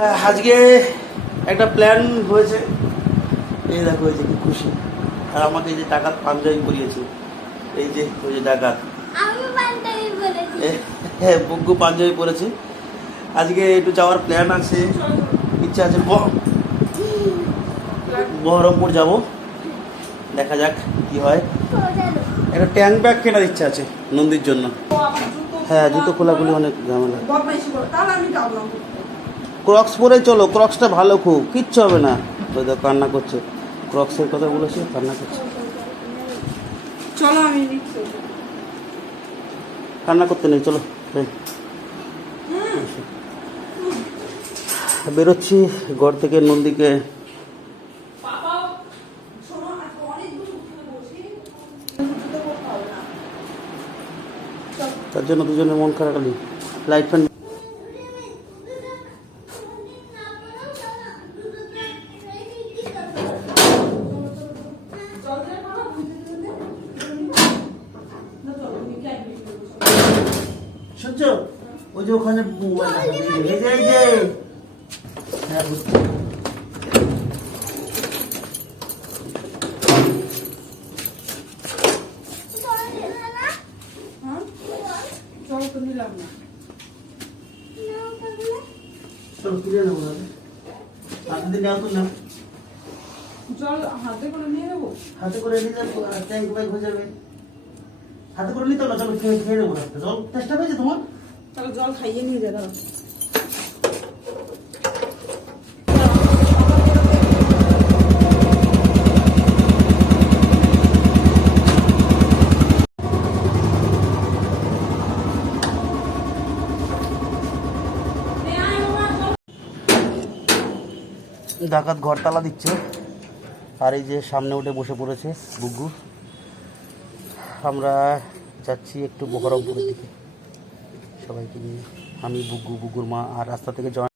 আজকে একটা প্ল্যান হয়েছে। এই দেখো এই যে কি খুশি। আর আমাকে এই যে ডাকাত পাঞ্জাবি করিয়েছে এই যে ওই যে ডাকাত। আমি পাঞ্জাবি বলেছি হ্যাঁ বুগ্গু পাঞ্জাবি পরেছে। আজকে একটু যাওয়ার প্ল্যান আছে। ইচ্ছা আছে ব- বহরমপুর যাব। দেখা যাক কি হয়। একটা ট্যাঙ্ক ব্যাগ কেনার ইচ্ছা আছে নন্দীর জন্য। হ্যাঁ জুতো খোলাখুলি অনেক ঝামেলা। ক্রক্স পরে চলো ক্রক্সটা ভালো খুব কিচ্ছু হবে না। দেখো কান্না করছে। ক্রক্সের কথা বলেছে কান্না করছে। চলো আমি কান্না করতে নেই চলো। বেরোচ্ছি ঘর থেকে নন্দীকে। তার জন্য দুজনের মন খারাপ হলি লাইট ফ্যান জল দিয়ে খাওয়া বুঝতে দিতে না চলো তুমি কি একদিন শুনছ ওই যে ওখানে মোবাইল রাখা, এই যে, এই যে এই যে হ্যাঁ বুঝতে হ্যাঁ জল তো নিলাম না চলো কিনে নেব তাহলে হাতে দিলে এত না জল হাতে করে নিয়ে নেব? হাতে করে নিয়ে যাব আর ট্যাঙ্ক ব্যাগ হয়ে যাবে। হাতে করে নিতে না, চলো খেয়ে খেয়ে নেব জল চেষ্টা পেয়েছে তোমার? তাহলে জল খাইয়ে নিয়ে যাবে ডাকাত ঘর তালা দিচ্ছে। আর এই যে সামনে উঠে বসে পড়েছে বুগু আমরা যাচ্ছি একটু বহরমপুরের দিকে। সবাইকে নিয়ে। আমি বুগ্গু বুগুর মা, আর রাস্তা থেকে জয়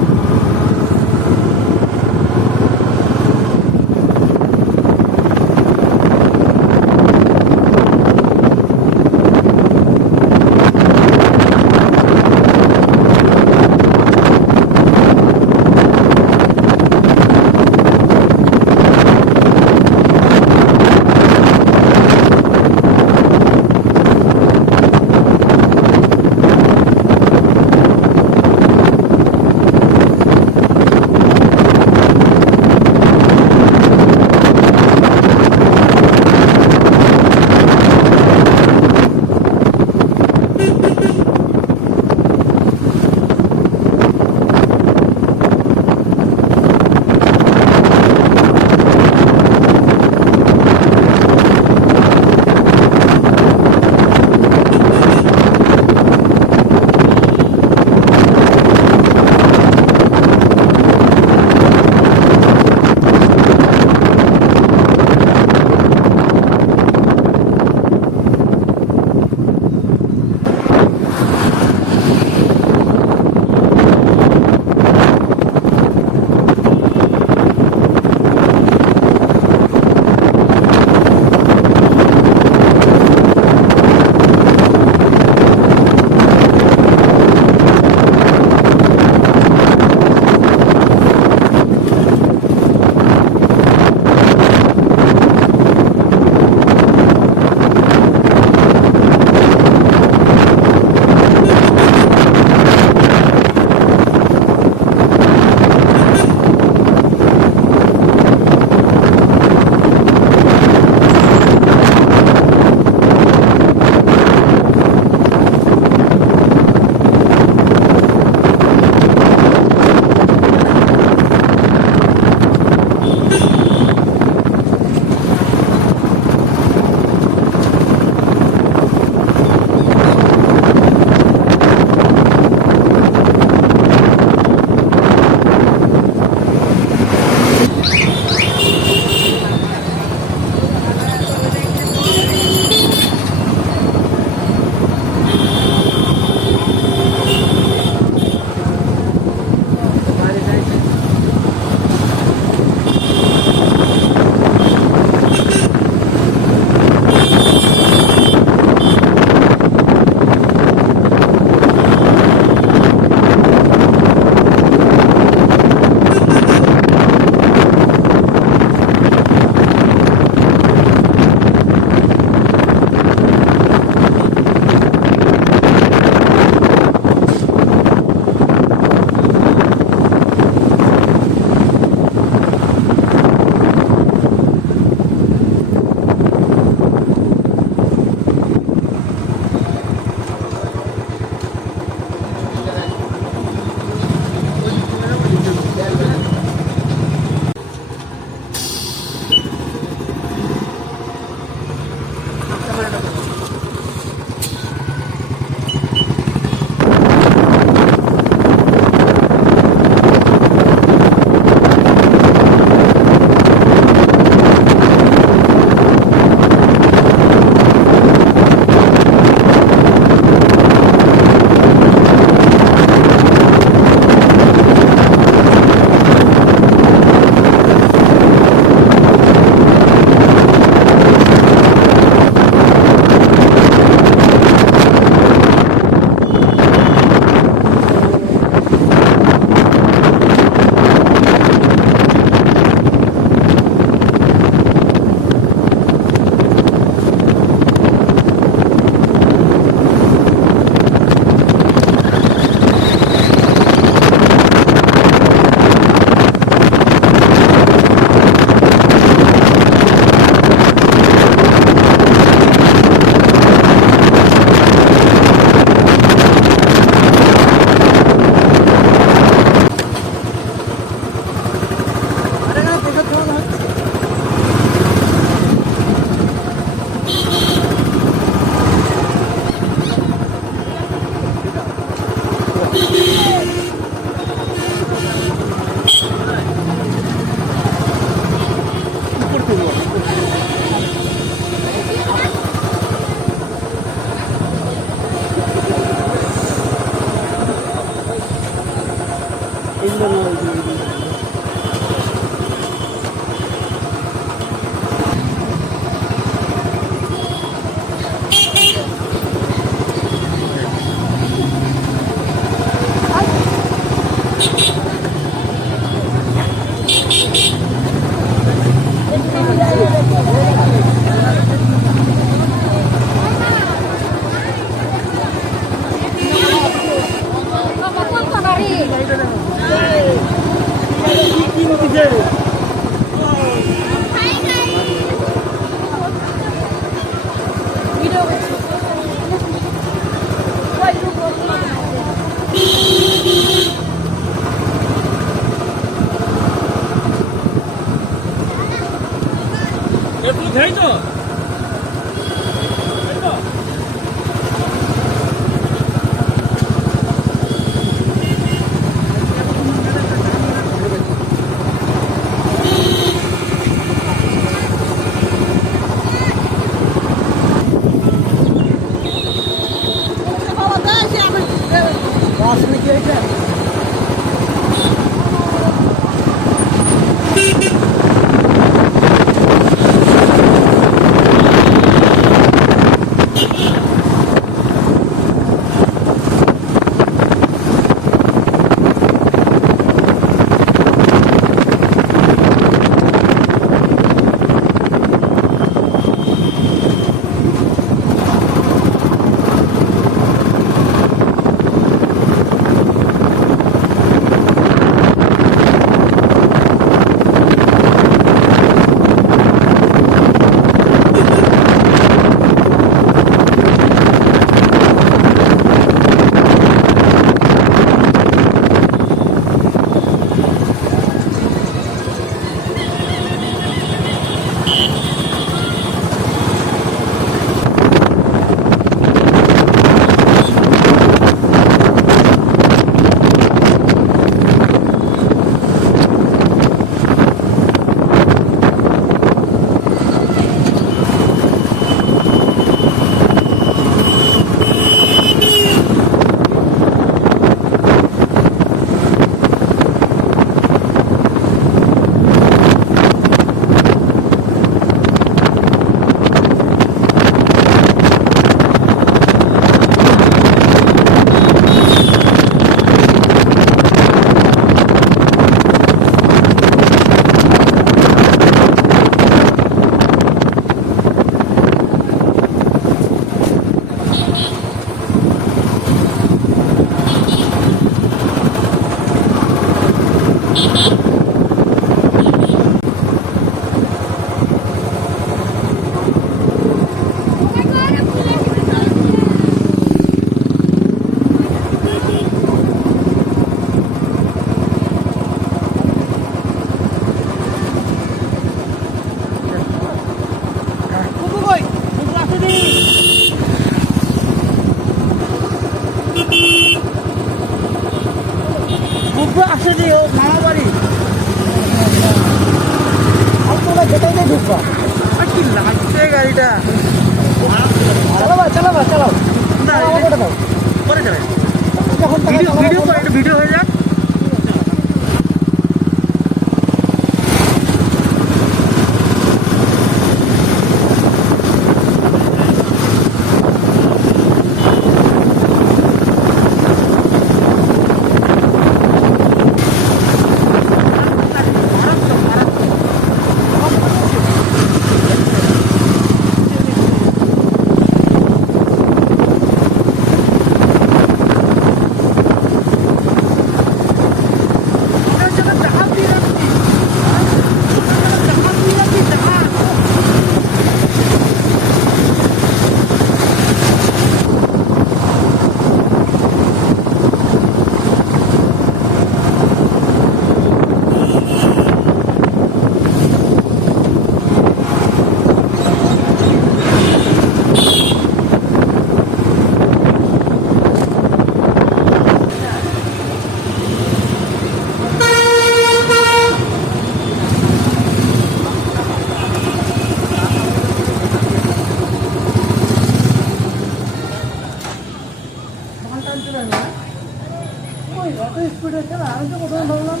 আমি তো প্রথমে ভাবলাম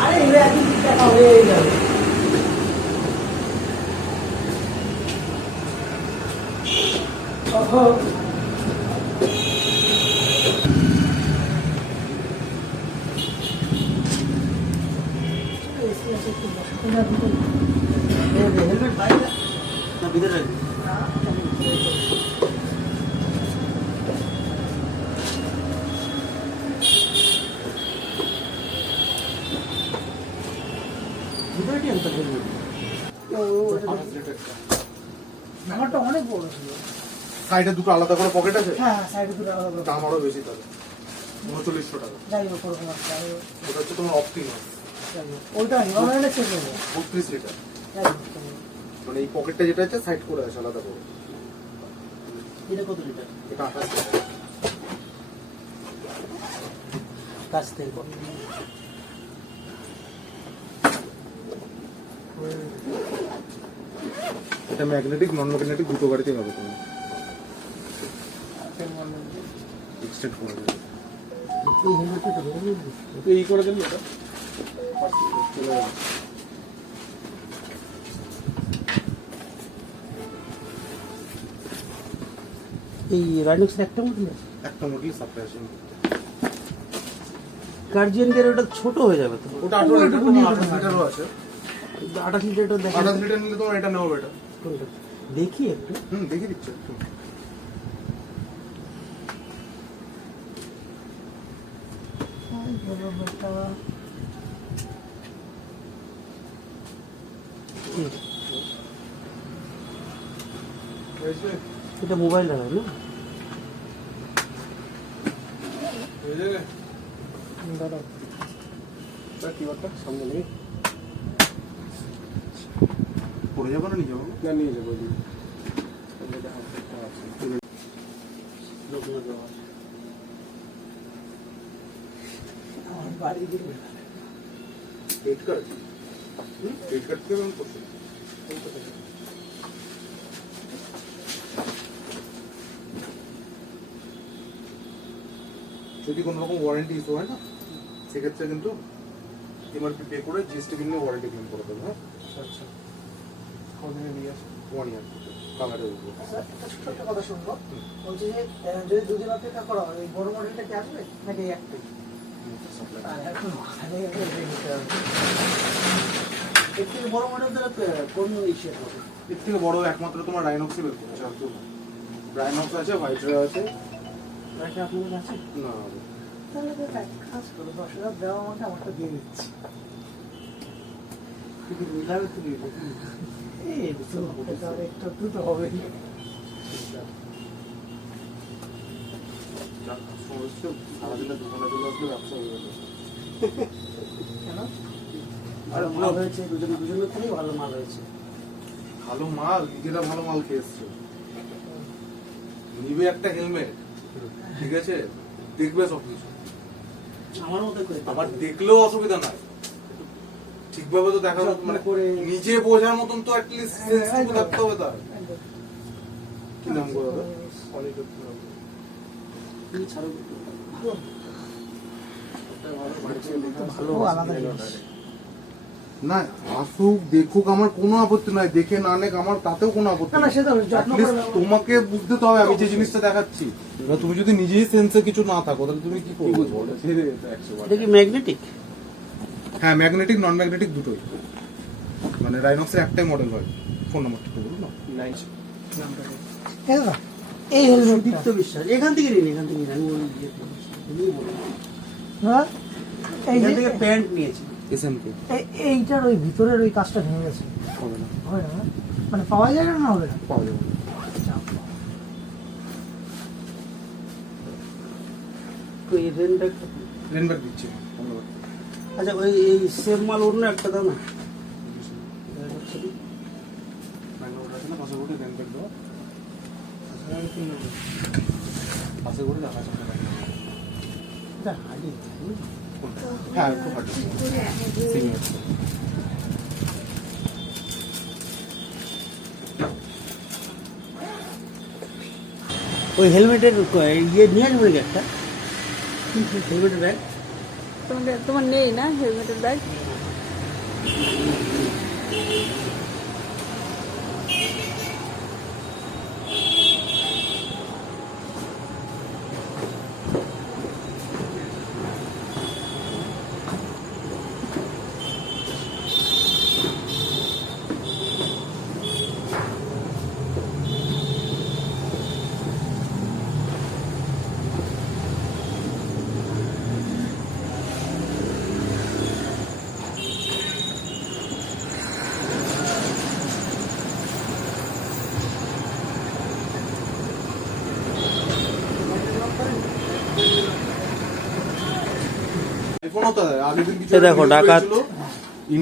আরে এবার একদিন দেখা হয়ে যাবে। আমারটা অনেক বড় ছিল। সাইডে দুটো আলাদা করে পকেট আছে? হ্যাঁ সাইডে দুটো আলাদা করে। দাম আরও বেশি তাহলে। উনচল্লিশশো টাকা। যাই হোক ওরকম একটা, ওটা হচ্ছে তোমার হোক। ওইটা হিমালয়ানটা চেক নেব বত্রিশ লিটার। মানে এই পকেটটা যেটা আছে সাইড করে আছে আলাদা করে। এটা কত লিটার? এটা আঠাশ লিটার। কাছ থেকে কত? এটা ম্যাগনেটিক নন ম্যাগনেটিক দুটো গাড়িতেই পাবে তুমি এক্সটেন্ড করে দেবে। এই করে দেন এটা। চলে যাবে। এই রাইনক্সের একটা মডেল একটা মডেল সাপ্লাই আছে। গার্জিয়ানদের ওটা ছোট হয়ে যাবে তো? ওটা আঠারো লিটার তোমার আঠাশ আছে। আঠাশ লিটারটা দেখা আঠাশ লিটার নিলে তোমার এটা নেওয়া এটা কোনটা? দেখি একটু হুম দেখিয়ে দিচ্ছি একটু হয়েছে এটা মোবাইল রাখা না হয়ে যাবে তা কি ব্যাপারটা সামনে নেই পড়ে যাব না নিয়ে যাব না নিয়ে যাব লোকনাথ বাবা। আমার বাড়ি দিকে এইট কার্ড এইট কার্ড থেকে আমি করছি যদি কোনো রকম ওয়ারেন্টি ইস্যু হয় না সেক্ষেত্রে কিন্তু এমআরপি পে করে জিএসটি বিল নিয়ে ওয়ারেন্টি ক্লেম করে দেবো হ্যাঁ আচ্ছা কদিনে দিয়ে আসো ওয়ান ইয়ার কালারের উপর একটা ছোট্ট একটা কথা শুনব বলছি যে যদি দুদিন অপেক্ষা করা হয় ওই বড় মডেলটা কি আসবে নাকি একটাই। এর থেকে বড় মডেল তাহলে কোন ইসে হবে এর থেকে বড় একমাত্র তোমার রাইনক্সই বের করছে আর কেউ রাইনক্স আছে হোয়াইট রে আছে। এটা আপনাদের আছে না। তাহলে দেওয়ার মধ্যে আমারটা দিয়ে দিচ্ছি। তো তো আর তো দোকানে আসলে ব্যবসা হয়ে ভালো মাল হয়েছে দুজন দুজনের ভালো মাল হয়েছে ভালো মাল নিজেরা ভালো মাল খেয়ে এসছে নিবে একটা হেলমেট ঠিক আছে দেখবে সব কিছু আমার মতো আবার দেখলেও অসুবিধা নাই। ঠিকভাবে তো দেখা মানে নিজে বোঝার মতন তো অ্যাটলিস্ট হ্যাঁ, থাকতে হবে তার। কি নাম করে না আসুক দেখুক আমার কোনো আপত্তি নাই দেখে না নেক আমার তাতেও কোনো আপত্তি না, নাই। তোমাকে বুঝতে তো হবে আমি যে জিনিসটা দেখাচ্ছি। এবার তুমি যদি নিজেই সেন্সে কিছু না থাকো তাহলে তুমি কি করবে? এটা কি ম্যাগনেটিক হ্যাঁ ম্যাগনেটিক নন ম্যাগনেটিক দুটোই। মানে রাইনক্সের একটাই মডেল হয়। ফোন নাম্বারটা তো বলুন না। এই দাদা, এই হেলমেটটা সুদীপ্ত বিশ্বাস এখান থেকে নিন এখান থেকে নিন ইয়ে। হ্যাঁ এই যে থেকে প্যান্ট নিয়েছি। এস এম কে এই- এইটার ওই ভিতরের ওই কাজটা ভেঙে গেছে। হবে না। হবে না মানে পাওয়া যায় না না হবে না? পাওয়া যাবে এই রেনব্যাগ রেনব্যাগ দিচ্ছি। ধন্যবাদ। আচ্ছা ওই, এই সেম মাল অন্য একটা দাও না? পাশে ওই হেলমেটের ইয়ে নিয়ে আসবে একটা? হেলমেটের ব্যাগ? তোমাদের তোমার নেই না হেলমেটের ব্যাগ দেখো, ডাকাত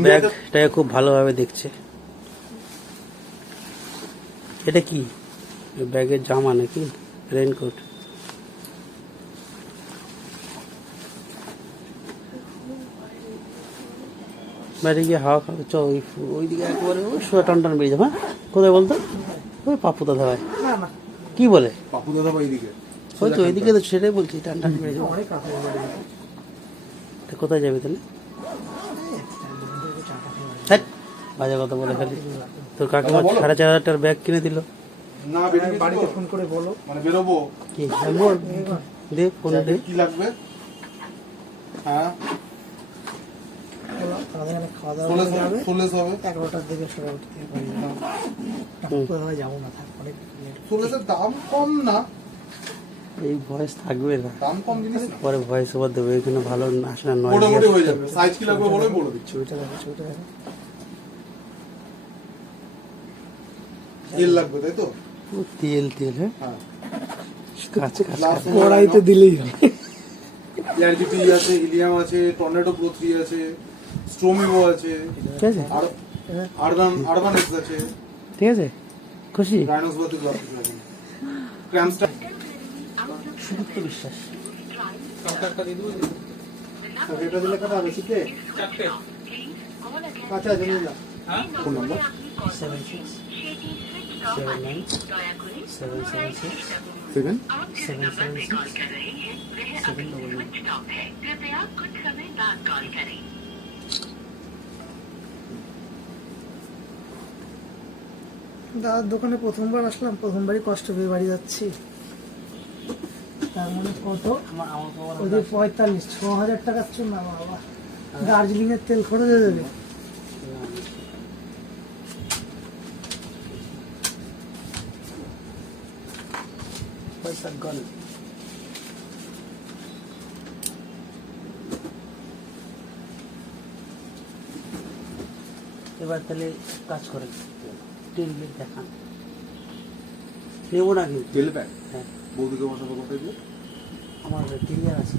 ব্যাগটাকে খুব ভালোভাবে দেখছে। এটা কি? ব্যাগের জামা নাকি? রেনকোট বাইরে গিয়ে হাওয়া খাবে। চ ওই ওইদিকে একবারে ওই সোয়া টান টান বেরিয়ে যাবে হ্যাঁ? কোথায় বলতো? ওই পাপ্পু দাদা ভাই। কি বলে? পাপু দাদা বা এইদিকে ওই তো ওইদিকে তো সেটাই বলছি টান টান বেরিয়ে যাবে। কোথায় যাবে তাহলে? হ্যাট, বাজে কথা বলে খালি তোর কাকিমা সাড়ে চার হাজার টাকার ব্যাগ কিনে দিল। না বাড়িতে ফোন করে বলো। মানে বেরোবো। কি দে ফোন দে। কি লাগবে? হ্যাঁ। দাম কম না। এই ভয়েস থাকবে না। দাম কম জিনিস পরে ভয়েস ওভার দেবে এখানে ভালো আসে না নয় মোটামুটি হয়ে যাবে। সাইজ কি লাগবে বলে বলে দিচ্ছি। ছবিটা দেখো ছবিটা দেখো। তেল লাগবে তাই তো? তেল তেল হ্যাঁ? হ্যাঁ। কাজ কাজ Glass কড়াইতে দিলেই হবে। এয়ারজিটি আছে হিলিয়াম আছে টর্নেডো প্রো থ্রি আছে স্ট্রোমিভো আছে ঠিক আছে? আর আরবান আরবান এক্স আছে। ঠিক আছে? খুশি? রাইনোস বাতে জব ক্র্যামস্টার সুদীপ্ত বিশ্বাস। এটা দিলে কথা হবে শীতে আচ্ছা নিয়ে phone number? Seven six. Seven nine. Seven? Seven six seven seven seven six. Seven double nine দাদার দোকানে প্রথমবার আসলাম প্রথমবারই কষ্ট পেয়ে বাড়ি যাচ্ছি। তার মানে কত? আমার আমার বাবার ওদের পঁয়তাল্লিশ ছ হাজার টাকার জন্য বাবা। দার্জিলিং এর তেল খরচ হয়ে যাবে। এবার তাহলে কাজ করে টেবিলের দেখান। নেব না কিন্তু। হ্যাঁ। বৌদিকে বসাবো কোথায় দিয়ে আমার ক্লিয়ার আছে।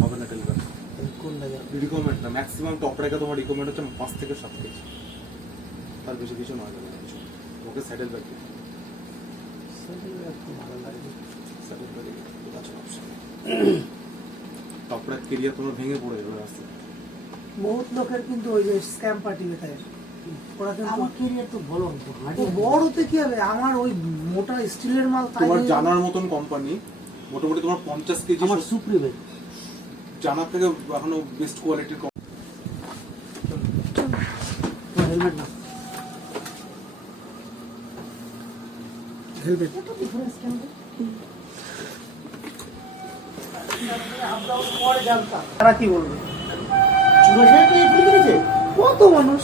হবে না লাগে রিকমেন্ড না ম্যাক্সিমাম টপ রেখে তোমার রিকমেন্ড হচ্ছে পাঁচ থেকে সাত কেজি তার বেশি কিছু নয় যাবে না কিছু ওকে স্যাডেল ব্যাগ লাগে। স্যাডেল ব্যাগ আছে অপশন টপ রেক কেরিয়া তোমার ভেঙে পড়ে যাবে রাস্তায়। বহুত লোকের কিন্তু ওই যে স্ক্যাম পার্টি লেখা ওরা কিন্তু আমার ক্যারিয়ার তো বলো তো হাঁটি ও বড়তে কি হবে? আমার ওই মোটা স্টিলের মাল তোমার জানার মতন কোম্পানি মোটামুটি তোমার পঞ্চাশ কেজি আমার সুপ্রিমের জানার থেকে এখনও বেস্ট কোয়ালিটির হেলমেট না হেলমেট তারা কি বলবে? তো কত মানুষ?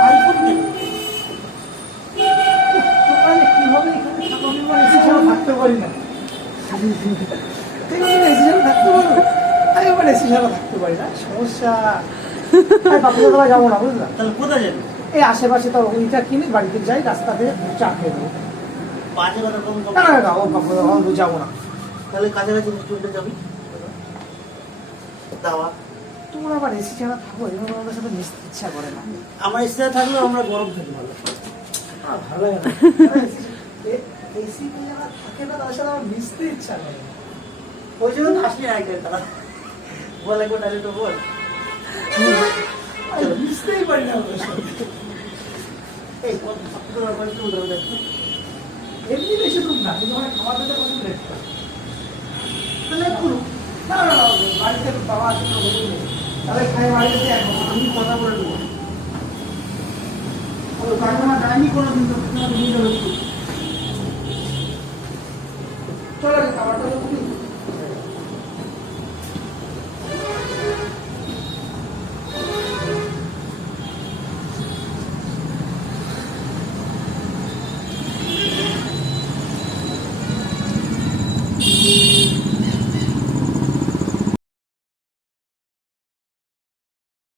ভাই কিনে দোকানে কীভাবে এখানে? মানে থাকতে পারি না। থাকতে পারো আমি ছাড়া থাকতে পারি না সমস্যা। তলায় যাব না বুঝলা? তাহলে কোথায় যাবে? এই আশেপাশে তো ওইটা কিনে বাড়িতে যাই রাস্তা থেকে চা খেয়ে দেবো বাজে কথা না না না ও যাব না। তাহলে কাছাকাছি রেস্টুরেন্টে যাবি? দাওয়া তোমার আবার এসি ছাড়া থাকো এবার আমাদের সাথে মিশতে ইচ্ছা করে না। আমার ইচ্ছা থাকলেও আমরা গরম থাকি ভালো ভালো এসি থাকে না তাদের সাথে আমার মিশতে ইচ্ছা করে ওই জন্য আসলি না একবার তারা। বল তাহলে তো বল। মিশতেই পারি না ওদের সাথে এমনি বেশি দূর না, কিন্তু খাওয়া দাওয়া কত না না না, বাড়িতে বাবা আছে তাদের আমি কথা বলে দেবো। ওই ঘটনা জানি মানে কোনো দিন তো খাবারটা তো খুবই